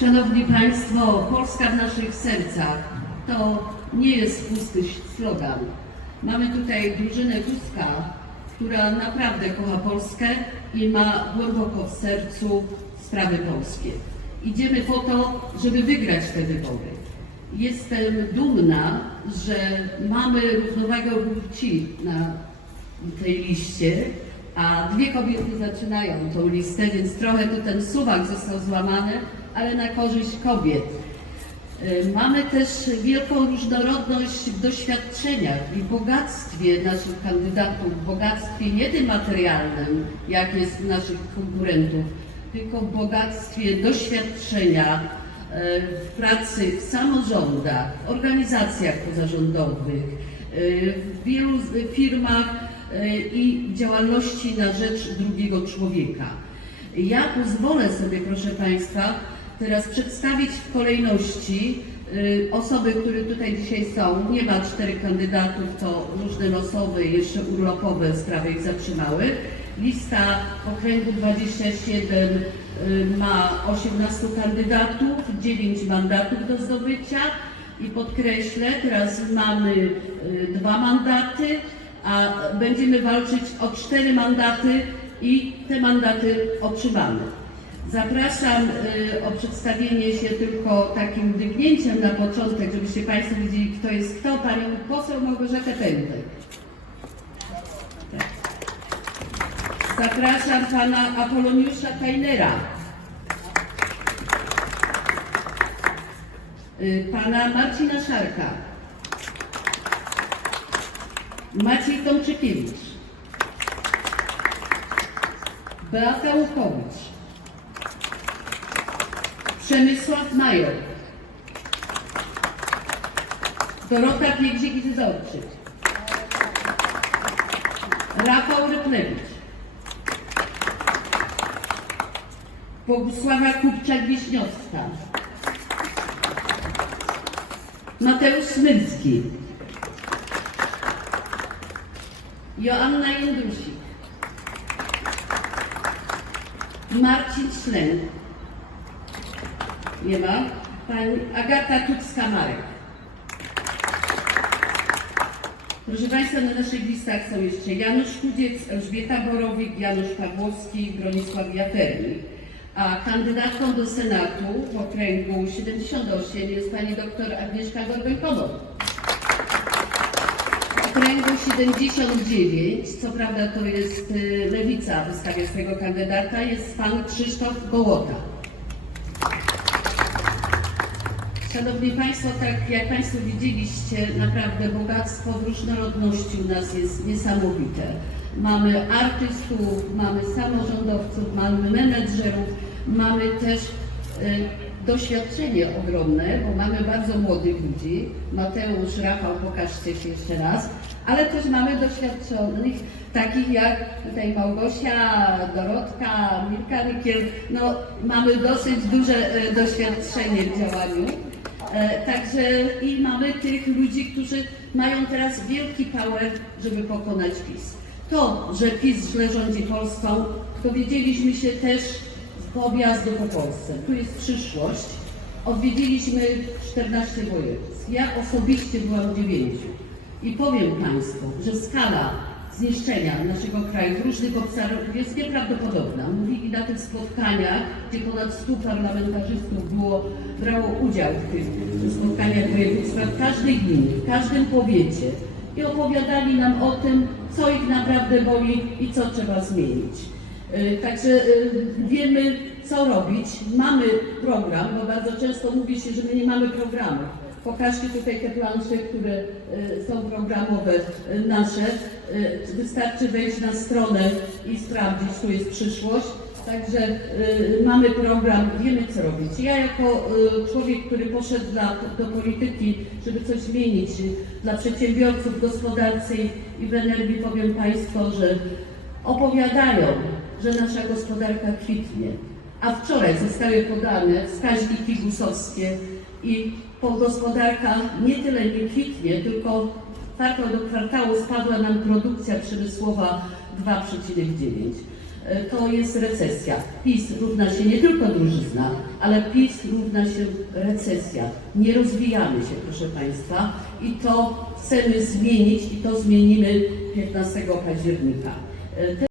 Szanowni Państwo, Polska w naszych sercach to nie jest pusty slogan. Mamy tutaj drużynę Tuska, która naprawdę kocha Polskę i ma głęboko w sercu sprawy polskie. Idziemy po to, żeby wygrać te wybory. Jestem dumna, że mamy równowagę płci na tej liście, a dwie kobiety zaczynają tą listę, więc trochę tu ten suwak został złamany, ale na korzyść kobiet. Y, Mamy też wielką różnorodność w doświadczeniach i bogactwie naszych kandydatów, bogactwie nie tym materialnym, jak jest naszych konkurentów, tylko w bogactwie doświadczenia y, w pracy w samorządach, w organizacjach pozarządowych, y, w wielu firmach i działalności na rzecz drugiego człowieka. Ja pozwolę sobie, proszę Państwa, teraz przedstawić w kolejności y, osoby, które tutaj dzisiaj są. Nie ma czterech kandydatów, to różne losowe jeszcze urlopowe sprawy ich zatrzymały. Lista okręgu 27 y, ma 18 kandydatów, 9 mandatów do zdobycia i podkreślę, teraz mamy y, dwa mandaty, a będziemy walczyć o cztery mandaty i te mandaty otrzymamy. Zapraszam y, o przedstawienie się tylko takim dygnięciem na początek, żebyście Państwo wiedzieli, kto jest kto. Panią poseł Małgorzatę Pętek. Tak. Zapraszam Pana Apoloniusza Tajnera. Y, Pana Marcina Szarka. Maciej Tomczykiewicz. Beata Łukowicz. Przemysław Major. Dorota Piękzik-Dworczyk. Rafał Rypnewicz. Bogusława Kupczak-Wiśniowska. Mateusz Smyrski. Joanna Jędrusik. Marcin Szlen. Nie ma. Pani Agata Tucka-Marek. Proszę Państwa, na naszych listach są jeszcze Janusz Chudziec, Elżbieta Borowik, Janusz Pawłowski, Bronisław Jaternik. A kandydatką do Senatu w okręgu 78 jest pani doktor Agnieszka Gorbenkowo. W okręgu 79, co prawda to jest y, Lewica wystawia swojego kandydata, jest pan Krzysztof Gołota. Szanowni Państwo, tak jak Państwo widzieliście, naprawdę bogactwo w różnorodności u nas jest niesamowite. Mamy artystów, mamy samorządowców, mamy menedżerów, mamy też e, doświadczenie ogromne, bo mamy bardzo młodych ludzi. Mateusz, Rafał, pokażcie się jeszcze raz. Ale też mamy doświadczonych, takich jak tutaj Małgosia, Dorotka, Milka Rykiel. No, mamy dosyć duże e, doświadczenie w działaniu. E, Także i mamy tych ludzi, którzy mają teraz wielki power, żeby pokonać PiS. To, że PiS źle rządzi Polską, dowiedzieliśmy się też z objazdu po Polsce. Tu jest przyszłość. Odwiedziliśmy 14 województw. Ja osobiście byłam w 9. I powiem Państwu, że skala zniszczenia naszego kraju w różnych obszarach jest nieprawdopodobna. Mówili na tych spotkaniach, gdzie ponad 100 parlamentarzystów było, brało udział w tych spotkaniach województwa, w każdej gminie, w każdym powiecie i opowiadali nam o tym, co ich naprawdę boli i co trzeba zmienić. Y, Także y, wiemy, co robić. Mamy program, bo bardzo często mówi się, że my nie mamy programu. Pokażcie tutaj te plansze, które y, są programowe y, nasze. Y, Wystarczy wejść na stronę i sprawdzić, tu jest przyszłość. Także mamy program, wiemy co robić. Ja jako człowiek, który poszedł dla, do polityki, żeby coś zmienić dla przedsiębiorców w gospodarce i w energii, powiem Państwu, że opowiadają, że nasza gospodarka kwitnie. A wczoraj zostały podane wskaźniki gusowskie i po gospodarka nie tyle nie kwitnie, tylko kwartał do kwartału spadła nam produkcja przemysłowa 2,9. e, to jest recesja. PiS równa się nie tylko drużyzna, ale PiS równa się recesja. Nie rozwijamy się, proszę Państwa, i to chcemy zmienić i to zmienimy 15 października. E,